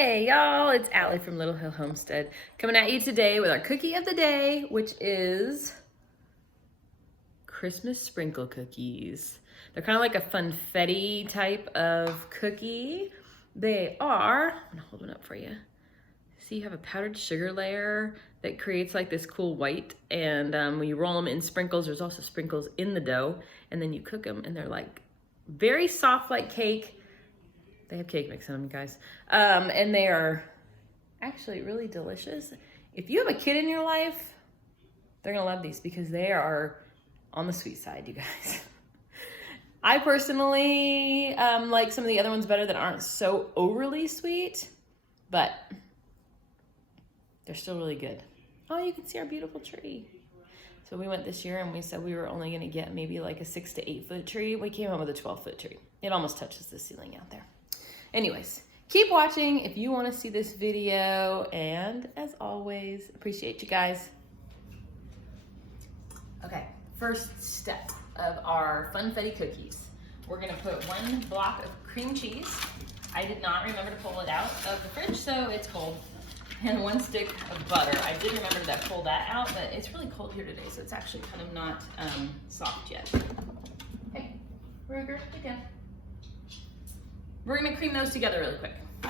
Hey y'all, it's Allie from Little Hill Homestead coming at you today with our cookie of the day, which is Christmas sprinkle cookies. They're kind of like a funfetti type of cookie. They are, I'm gonna hold one up for you. See, you have a powdered sugar layer that creates like this cool white, and when you roll them in sprinkles, there's also sprinkles in the dough, and then you cook them, and they're like very soft like cake. They have cake mix in them, guys. And they are actually really delicious. If you have a kid in your life, they're gonna love these because they are on the sweet side, you guys. I personally like some of the other ones better that aren't so overly sweet, but they're still really good. Oh, you can see our beautiful tree. So we went this year and we said we were only gonna get maybe like a 6 to 8 foot tree. We came home with a 12-foot tree. It almost touches the ceiling out there. Anyways, keep watching if you want to see this video, and as always, appreciate you guys. Okay, first step of our funfetti cookies. We're gonna put 1 block of cream cheese. I did not remember to pull it out of the fridge, so it's cold. And 1 stick of butter. I did remember to pull that out, but it's really cold here today, so it's actually kind of not soft yet. Okay, Ruger, again. We're gonna cream those together really quick. I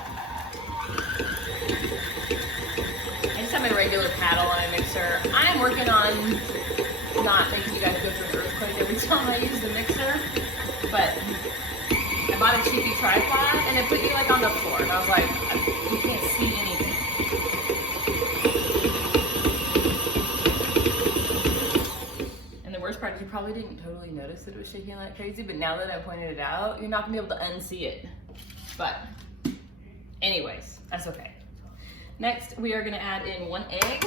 just have my regular paddle on a mixer. I am working on not making you guys go through an earthquake every time I use the mixer, but I bought a cheapy tripod and it put you like on the floor, and I was like, you can't see anything. And the worst part is you probably didn't totally notice that it was shaking like crazy, but now that I pointed it out, you're not gonna be able to unsee it. But anyways, that's okay. Next, we are gonna add in 1 egg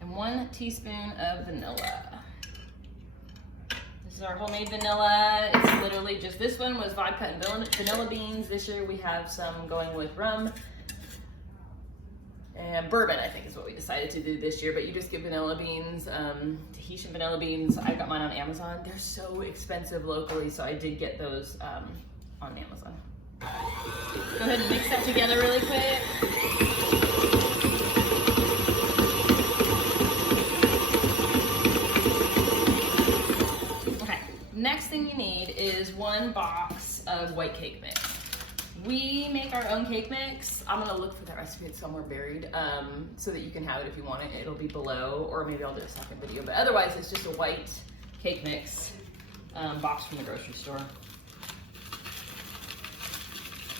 and 1 teaspoon of vanilla. This is our homemade vanilla. It's literally just, this one was vodka and vanilla beans. This year we have some going with rum and bourbon, I think is what we decided to do this year, but you just get vanilla beans, Tahitian vanilla beans. I got mine on Amazon. They're so expensive locally, so I did get those on Amazon. Go ahead and mix that together really quick. Okay, next thing you need is 1 box of white cake mix. We make our own cake mix. I'm gonna look for that recipe, it's somewhere buried, so that you can have it if you want it. It'll be below, or maybe I'll do a second video, but otherwise it's just a white cake mix box from the grocery store.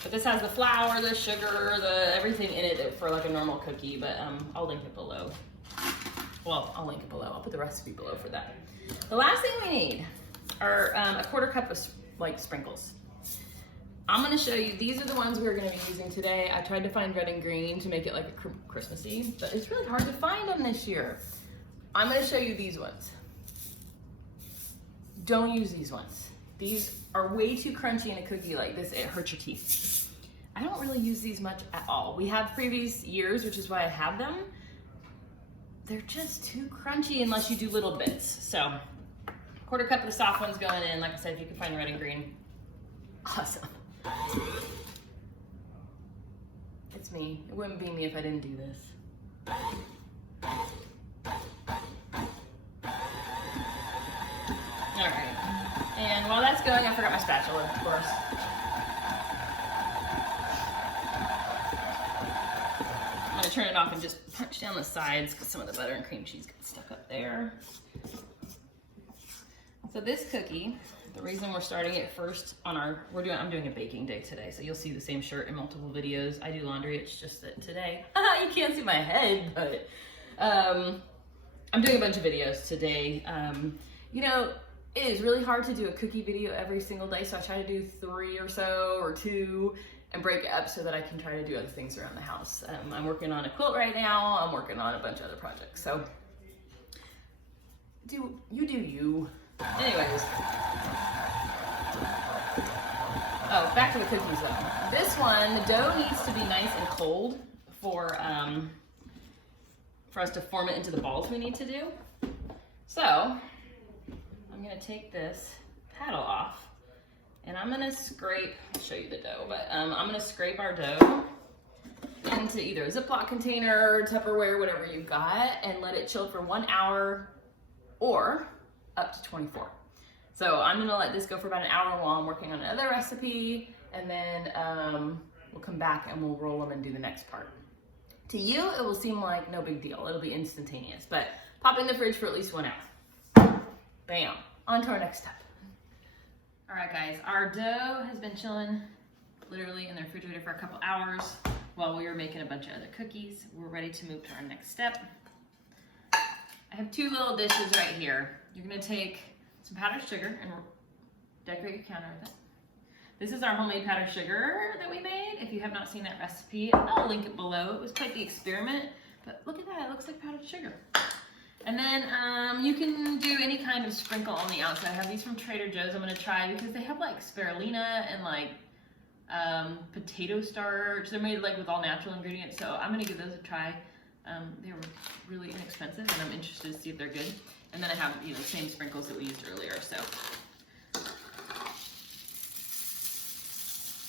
But this has the flour, the sugar, everything in it for like a normal cookie, but I'll link it below. Well, I'll link it below. I'll put the recipe below for that. The last thing we need are a 1/4 cup of like sprinkles. I'm gonna show you, these are the ones we're gonna be using today. I tried to find red and green to make it like a Christmassy, but it's really hard to find them this year. I'm gonna show you these ones. Don't use these ones. These are way too crunchy in a cookie like this, it hurts your teeth. I don't really use these much at all. We have previous years, which is why I have them. They're just too crunchy unless you do little bits. So, 1/4 cup of the soft ones going in. Like I said, if you can find red and green, awesome. It's me. It wouldn't be me if I didn't do this. All right. And while that's going, I forgot my spatula, of course. I'm gonna turn it off and just punch down the sides because some of the butter and cream cheese got stuck up there. So this cookie, the reason we're starting it first on I'm doing a baking day today, so you'll see the same shirt in multiple videos. I do laundry, it's just that today, you can't see my head, but I'm doing a bunch of videos today. You know, it is really hard to do a cookie video every single day, so I try to do 3 or so, or 2, and break it up so that I can try to do other things around the house. I'm working on a quilt right now, I'm working on a bunch of other projects, so do you. Anyways. Oh, back to the cookies though. This one, the dough needs to be nice and cold for us to form it into the balls we need to do. So, I'm gonna take this paddle off And I'm gonna scrape, I'll show you the dough, but I'm gonna scrape our dough into either a Ziploc container, Tupperware, whatever you've got, and let it chill for 1 hour or up to 24. So I'm gonna let this go for about an hour while I'm working on another recipe, and then we'll come back and we'll roll them and do the next part. To you, it will seem like no big deal. It'll be instantaneous, but pop in the fridge for at least 1 hour. Bam, on to our next step. All right, guys, our dough has been chilling literally in the refrigerator for a couple hours while we were making a bunch of other cookies. We're ready to move to our next step. I have 2 little dishes right here. You're gonna take some powdered sugar and decorate your counter with it. This is our homemade powdered sugar that we made. If you have not seen that recipe, I'll link it below. It was quite the experiment, but look at that, it looks like powdered sugar. And then you can do any kind of sprinkle on the outside. I have these from Trader Joe's I'm gonna try because they have like spirulina and like potato starch. They're made like with all natural ingredients, so I'm gonna give those a try. They were really inexpensive and I'm interested to see if they're good. And then I have, you know, the same sprinkles that we used earlier, so.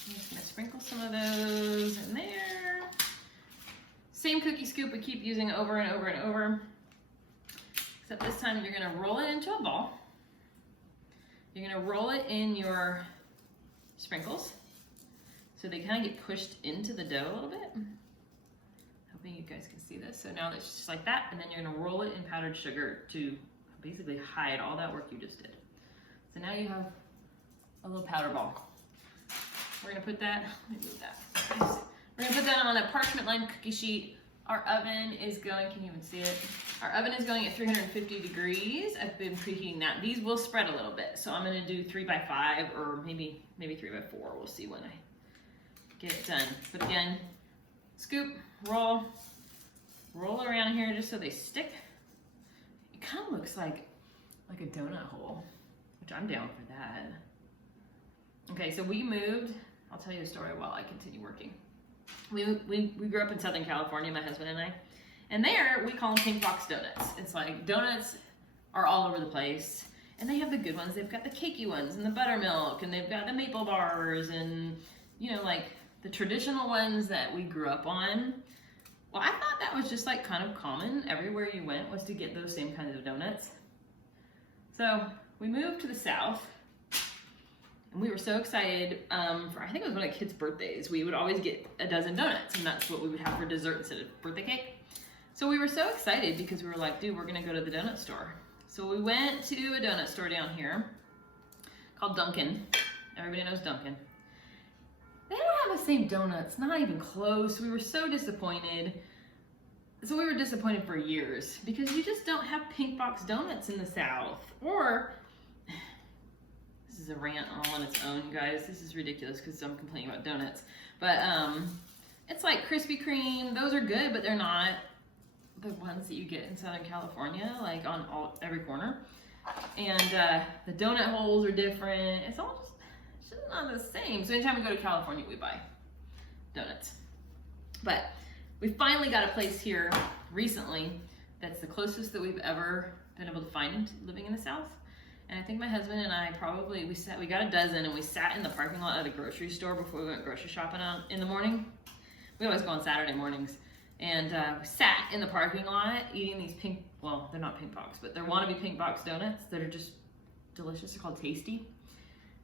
I'm just gonna sprinkle some of those in there. Same cookie scoop we keep using over and over and over. Except this time you're gonna roll it into a ball. You're gonna roll it in your sprinkles so they kind of get pushed into the dough a little bit. Hoping you guys can see this. So now it's just like that, and then you're gonna roll it in powdered sugar to basically hide all that work you just did. So now you have a little powder ball. We're gonna put that, let me move that. We're gonna put that on a parchment lined cookie sheet. Our oven is going, can you even see it? Our oven is going at 350 degrees. I've been preheating that. These will spread a little bit. So I'm gonna do 3 by 5 or maybe 3 by 4. We'll see when I get it done. But again, scoop, roll around here just so they stick. It kind of looks like a donut hole, which I'm down for that. Okay, so we moved. I'll tell you a story while I continue working. We grew up in Southern California, my husband and I, and there we call them pink box donuts. It's like donuts are all over the place, and they have the good ones. They've got the cakey ones and the buttermilk, and they've got the maple bars, and you know, like the traditional ones that we grew up on. Well, I thought that was just like kind of common everywhere you went was to get those same kinds of donuts. So we moved to the South. And we were so excited for, I think it was one of the kids' birthdays. We would always get a dozen donuts, and that's what we would have for dessert instead of birthday cake. So we were so excited because we were like, dude, we're gonna go to the donut store. So we went to a donut store down here called Dunkin'. Everybody knows Dunkin'. They don't have the same donuts, not even close. We were so disappointed. So we were disappointed for years because you just don't have pink box donuts in the South. Or, this is a rant all on its own, guys. This is ridiculous because I'm complaining about donuts. But it's like Krispy Kreme. Those are good, but they're not the ones that you get in Southern California, like on every corner. And the donut holes are different. It's all just not the same. So anytime we go to California, we buy donuts. But we finally got a place here recently that's the closest that we've ever been able to find living in the South. And I think my husband and I probably, we got a dozen, and we sat in the parking lot of the grocery store before we went grocery shopping in the morning. We always go on Saturday mornings. And we sat in the parking lot eating these pink, well, they're not pink box, but they're wannabe pink box donuts that are just delicious. They're called Tasty.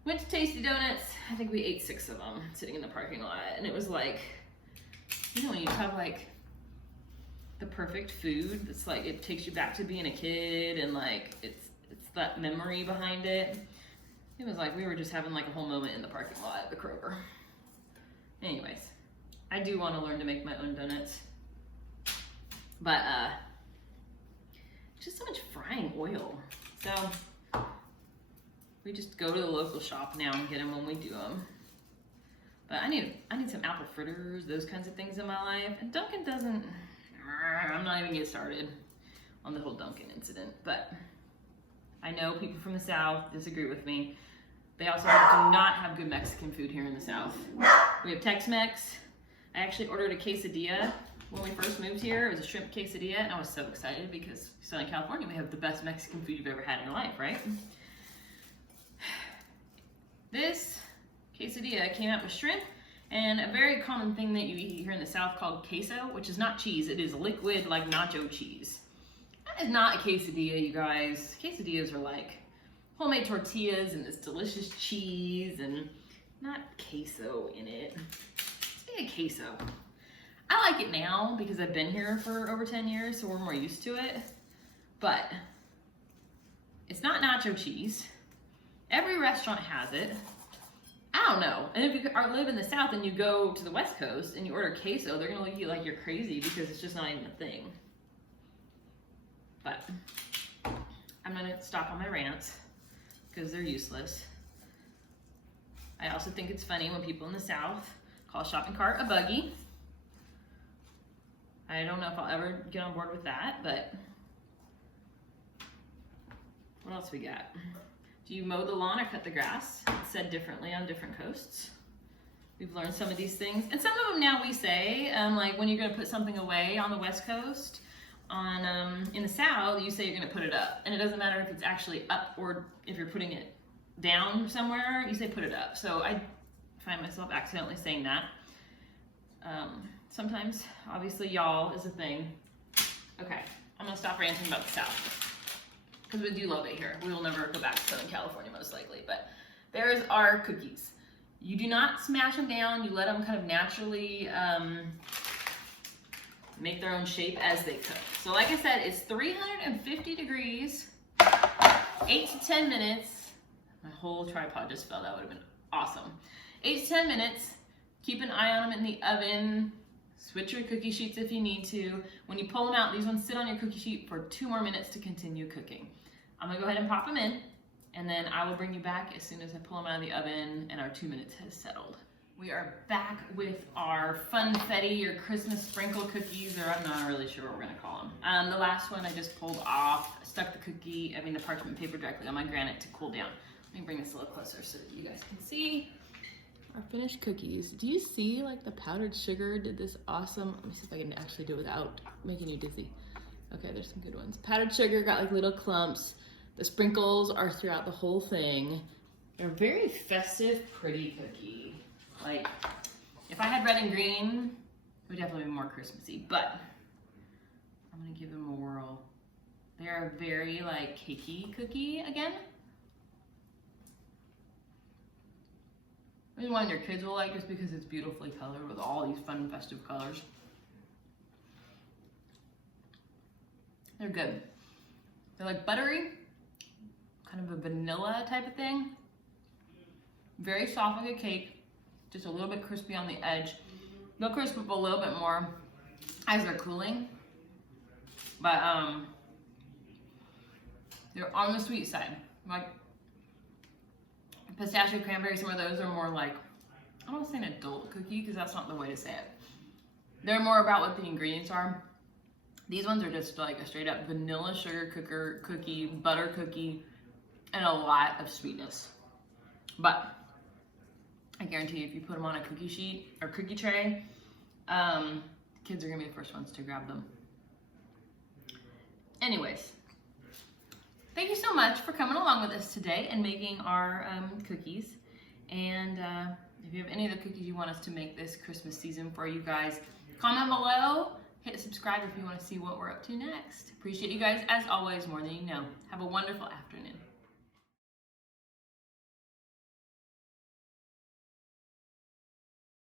Went to Tasty Donuts. I think we ate 6 of them sitting in the parking lot. And it was like, you know, when you have like the perfect food, it's like, it takes you back to being a kid, and like, it's that memory behind it. It was like we were just having like a whole moment in the parking lot at the Kroger. Anyways, I do want to learn to make my own donuts, but just so much frying oil. So we just go to the local shop now and get them when we do them. But I need some apple fritters, those kinds of things in my life. And Dunkin' doesn't, I'm not even getting started on the whole Dunkin' incident, but I know people from the South disagree with me. They also do not have good Mexican food here in the South. We have Tex-Mex. I actually ordered a quesadilla when we first moved here. It was a shrimp quesadilla, and I was so excited because Southern California, we have the best Mexican food you've ever had in your life, right? This quesadilla came out with shrimp and a very common thing that you eat here in the South called queso, which is not cheese. It is liquid like nacho cheese. That is not a quesadilla, you guys. Quesadillas are like homemade tortillas and this delicious cheese and not queso in it. Speaking of queso, I like it now because I've been here for over 10 years, so we're more used to it. But it's not nacho cheese. Every restaurant has it. I don't know. And if you live in the South and you go to the West Coast and you order queso, they're gonna look at you like you're crazy because it's just not even a thing. But I'm gonna stop on my rants because they're useless. I also think it's funny when people in the South call a shopping cart a buggy. I don't know if I'll ever get on board with that, but what else we got? Do you mow the lawn or cut the grass? It's said differently on different coasts. We've learned some of these things. And some of them now we say, like when you're gonna put something away on the West Coast, in the South, you say you're gonna put it up. And it doesn't matter if it's actually up or if you're putting it down somewhere, you say put it up. So I find myself accidentally saying that. Sometimes, obviously, y'all is a thing. Okay, I'm gonna stop ranting about the South because we do love it here. We will never go back to Southern California most likely, but there's our cookies. You do not smash them down. You let them kind of naturally make their own shape as they cook. So like I said, it's 350 degrees, 8 to 10 minutes. My whole tripod just fell. That would have been awesome. 8 to 10 minutes. Keep an eye on them in the oven. Switch your cookie sheets if you need to. When you pull them out, these ones sit on your cookie sheet for 2 more minutes to continue cooking. I'm gonna go ahead and pop them in, and then I will bring you back as soon as I pull them out of the oven and our 2 minutes has settled. We are back with our funfetti or Christmas sprinkle cookies, or I'm not really sure what we're gonna call them. The last one I just pulled off, stuck the parchment paper directly on my granite to cool down. Let me bring this a little closer so that you guys can see our finished cookies. Do you see like the powdered sugar did this awesome? Let me see if I can actually do it without making you dizzy. Okay, there's some good ones. Powdered sugar got like little clumps. The sprinkles are throughout the whole thing. They're a very festive, pretty cookie. Like, if I had red and green, it would definitely be more Christmassy, but I'm gonna give them a whirl. They're a very like cakey cookie again. Maybe one your kids will like just because it's beautifully colored with all these fun festive colors. They're good. They're like buttery, kind of a vanilla type of thing. Very soft like a cake, just a little bit crispy on the edge. They'll crisp up a little bit more as they're cooling, but they're on the sweet side. Like pistachio cranberry, some of those are more like, I don't want to say an adult cookie because that's not the way to say it. They're more about what the ingredients are. These ones are just like a straight up vanilla sugar cookie, butter cookie, and a lot of sweetness. But I guarantee you if you put them on a cookie sheet or cookie tray, kids are gonna be the first ones to grab them. Anyways, thank you so much for coming along with us today and making our cookies. And if you have any of the cookies you want us to make this Christmas season for you guys, comment below, hit subscribe if you want to see what we're up to next. Appreciate you guys as always more than you know. Have a wonderful afternoon.